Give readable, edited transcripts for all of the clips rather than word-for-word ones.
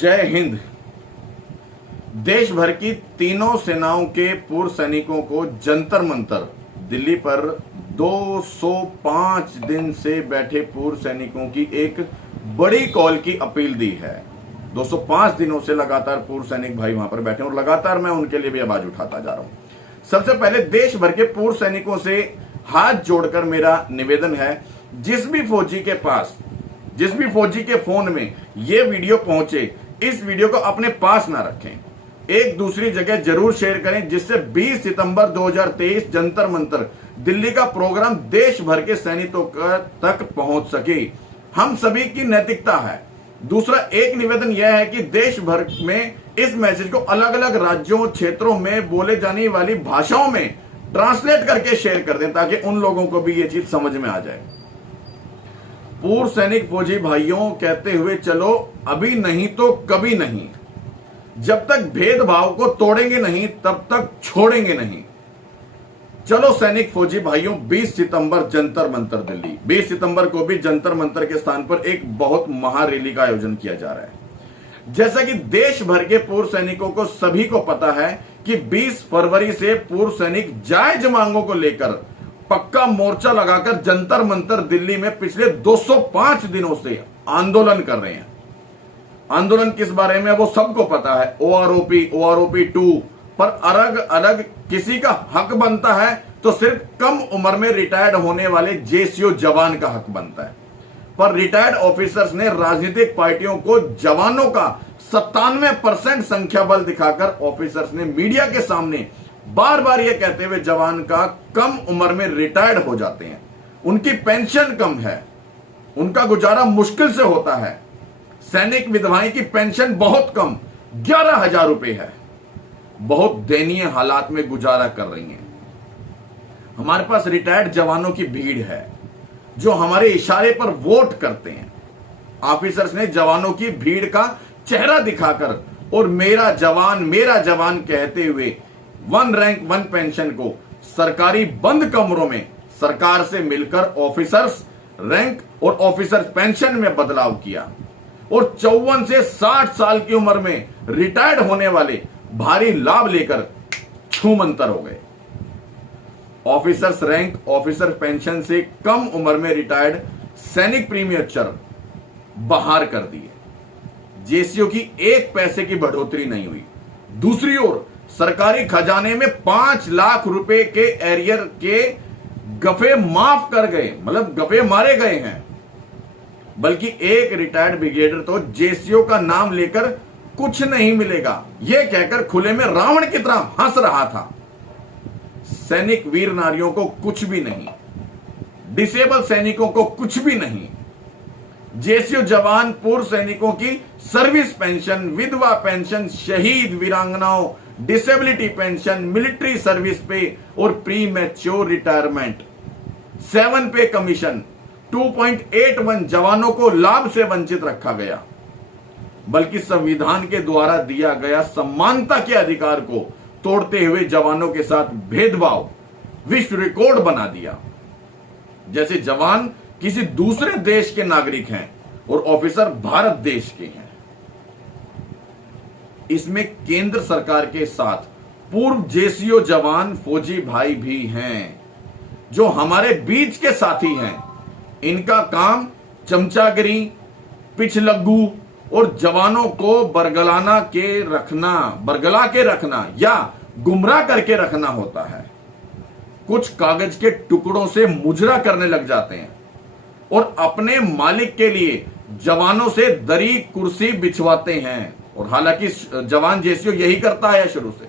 जय हिंद। देश भर की तीनों सेनाओं के पूर्व सैनिकों को जंतर मंतर दिल्ली पर 205 दिन से बैठे पूर्व सैनिकों की एक बड़ी कॉल की अपील दी है। 205 दिनों से लगातार पूर्व सैनिक भाई वहां पर बैठे और लगातार मैं उनके लिए भी आवाज उठाता जा रहा हूं। सबसे पहले देश भर के पूर्व सैनिकों से हाथ जोड़कर मेरा निवेदन है, जिस भी फौजी के पास, जिस भी फौजी के फोन में यह वीडियो पहुंचे, इस वीडियो को अपने पास ना रखें, एक दूसरी जगह जरूर शेयर करें, जिससे 20 सितंबर 2023 जंतर मंतर दिल्ली का प्रोग्राम देश भर के सैनिकों तक पहुंच सके। हम सभी की नैतिकता है। दूसरा एक निवेदन यह है कि देश भर में इस मैसेज को अलग अलग राज्यों, क्षेत्रों में बोले जाने वाली भाषाओं में ट्रांसलेट करके शेयर कर दें, ताकि उन लोगों को भी ये चीज समझ में आ जाए। पूर्व सैनिक फौजी भाइयों, कहते हुए चलो, अभी नहीं तो कभी नहीं। जब तक भेदभाव को तोड़ेंगे नहीं, तब तक छोड़ेंगे नहीं। चलो सैनिक फौजी भाइयों, 20 सितंबर जंतर मंतर दिल्ली। 20 सितंबर को भी जंतर मंतर के स्थान पर एक बहुत महारैली का आयोजन किया जा रहा है। जैसा कि देश भर के पूर्व सैनिकों को सभी को पता है कि 20 फरवरी से पूर्व सैनिक जायज मांगों को लेकर पक्का मोर्चा लगाकर जंतर मंतर दिल्ली में पिछले 205 दिनों से आंदोलन कर रहे हैं। आंदोलन किस बारे में वो सबको पता है। OROP 2 पर अलग अलग किसी का हक बनता है तो सिर्फ कम उम्र में रिटायर्ड होने वाले JCO जवान का हक बनता है। पर रिटायर्ड ऑफिसर्स ने राजनीतिक पार्टियों को जवानों का 97% संख्या बल दिखाकर ऑफिसर्स ने मीडिया के सामने बार बार यह कहते हुए जवान का कम उम्र में रिटायर्ड हो जाते हैं, उनकी पेंशन कम है, उनका गुजारा मुश्किल से होता है। सैनिक विधवाएं की पेंशन बहुत कम 11,000 रुपए है, बहुत दयनीय हालात में गुजारा कर रही हैं। हमारे पास रिटायर्ड जवानों की भीड़ है जो हमारे इशारे पर वोट करते हैं। ऑफिसर्स ने जवानों की भीड़ का चेहरा दिखाकर और मेरा जवान कहते हुए 1 रैंक 1 पेंशन को सरकारी बंद कमरों में सरकार से मिलकर ऑफिसर्स रैंक और ऑफिसर्स पेंशन में बदलाव किया और 54 से 60 साल की उम्र में रिटायर्ड होने वाले भारी लाभ लेकर छूमंतर हो गए। ऑफिसर्स रैंक, ऑफिसर पेंशन से कम उम्र में रिटायर्ड सैनिक प्रीमियर बहाल कर दिए। JCO की 1 पैसे की बढ़ोतरी नहीं हुई। दूसरी ओर सरकारी खजाने में 5 लाख रुपए के एरियर के गफे माफ कर गए, मतलब गफे मारे गए हैं। बल्कि एक रिटायर्ड ब्रिगेडियर तो JCO का नाम लेकर कुछ नहीं मिलेगा यह कहकर खुले में रावण की तरह हंस रहा था। सैनिक वीर नारियों को कुछ भी नहीं, डिसेबल सैनिकों को कुछ भी नहीं। JCO जवान पूर्व सैनिकों की सर्विस पेंशन, विधवा पेंशन, शहीद वीरांगनाओं, डिसेबिलिटी पेंशन, मिलिट्री सर्विस पे और प्री मैच्योर रिटायरमेंट, 7 पे कमीशन, 2.81 जवानों को लाभ से वंचित रखा गया। बल्कि संविधान के द्वारा दिया गया समानता के अधिकार को तोड़ते हुए जवानों के साथ भेदभाव विश्व रिकॉर्ड बना दिया। जैसे जवान किसी दूसरे देश के नागरिक हैं और ऑफिसर भारत देश के हैं। इसमें केंद्र सरकार के साथ पूर्व JCO जवान फौजी भाई भी हैं जो हमारे बीच के साथी हैं। इनका काम चमचागिरी, पिछलग्गू और जवानों को बरगला के रखना या गुमराह करके रखना होता है। कुछ कागज के टुकड़ों से मुजरा करने लग जाते हैं और अपने मालिक के लिए जवानों से दरी कुर्सी बिछवाते हैं। और हालांकि जवान JCO यही करता है शुरू से।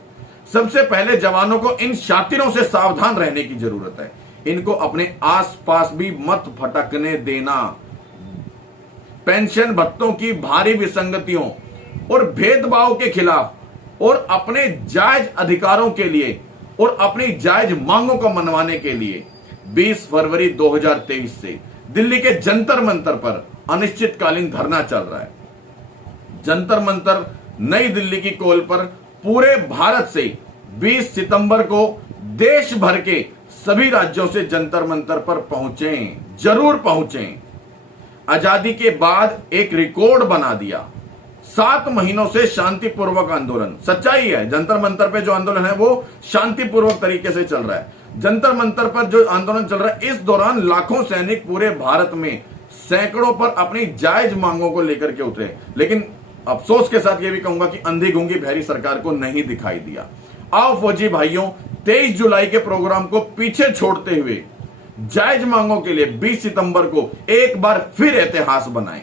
सबसे पहले जवानों को इन शातिरों से सावधान रहने की जरूरत है। इनको अपने आसपास भी मत भटकने देना। पेंशन भत्तों की भारी विसंगतियों और भेदभाव के खिलाफ और अपने जायज अधिकारों के लिए और अपनी जायज मांगों को मनवाने के लिए 20 फरवरी 2023 से दिल्ली के जंतर मंतर पर अनिश्चितकालीन धरना चल रहा है। जंतर मंतर नई दिल्ली की कॉल पर पूरे भारत से 20 सितंबर को देश भर के सभी राज्यों से जंतर मंतर पर पहुंचें, जरूर पहुंचें। आजादी के बाद एक रिकॉर्ड बना दिया 7 महीनों से शांतिपूर्वक आंदोलन, सच्चाई है, जंतर मंतर पे जो आंदोलन है वो शांतिपूर्वक तरीके से चल रहा है। जंतर मंतर पर जो आंदोलन चल रहा है, इस दौरान लाखों सैनिक पूरे भारत में सैकड़ों पर अपनी जायज मांगों को लेकर के उतरे, लेकिन अफसोस के साथ ये भी कहूंगा कि अंधी गूंगी बहरी सरकार को नहीं दिखाई दिया। आओ फौजी भाइयों, 23 जुलाई के प्रोग्राम को पीछे छोड़ते हुए जायज मांगों के लिए 20 सितंबर को एक बार फिर इतिहास बनाएं।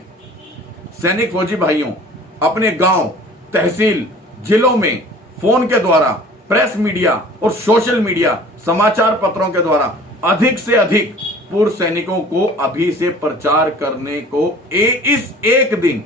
सैनिक फौजी भाइयों, अपने गांव, तहसील, जिलों में फोन के द्वारा, प्रेस मीडिया और सोशल मीडिया, समाचार पत्रों के द्वारा अधिक से अधिक पूर्व सैनिकों को अभी से प्रचार करने को इस एक दिन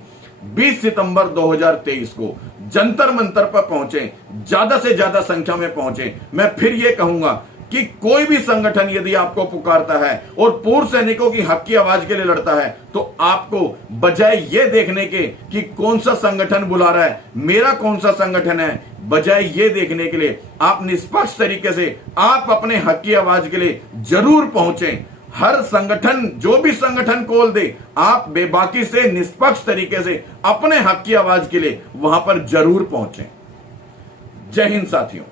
20 सितंबर 2023 को जंतर मंतर पर पहुंचे, ज्यादा से ज्यादा संख्या में पहुंचे। मैं फिर यह कहूंगा कि कोई भी संगठन यदि आपको पुकारता है और पूर्व सैनिकों की हक की आवाज के लिए लड़ता है, तो आपको बजाय ये देखने के कि कौन सा संगठन बुला रहा है, मेरा कौन सा संगठन है, बजाय ये देखने के लिए आप निष्पक्ष तरीके से आप अपने हक की आवाज के लिए जरूर पहुंचें। हर संगठन, जो भी संगठन कॉल दे, आप बेबाकी से निष्पक्ष तरीके से अपने हक की आवाज के लिए वहां पर जरूर पहुंचें। जय हिंद साथियों।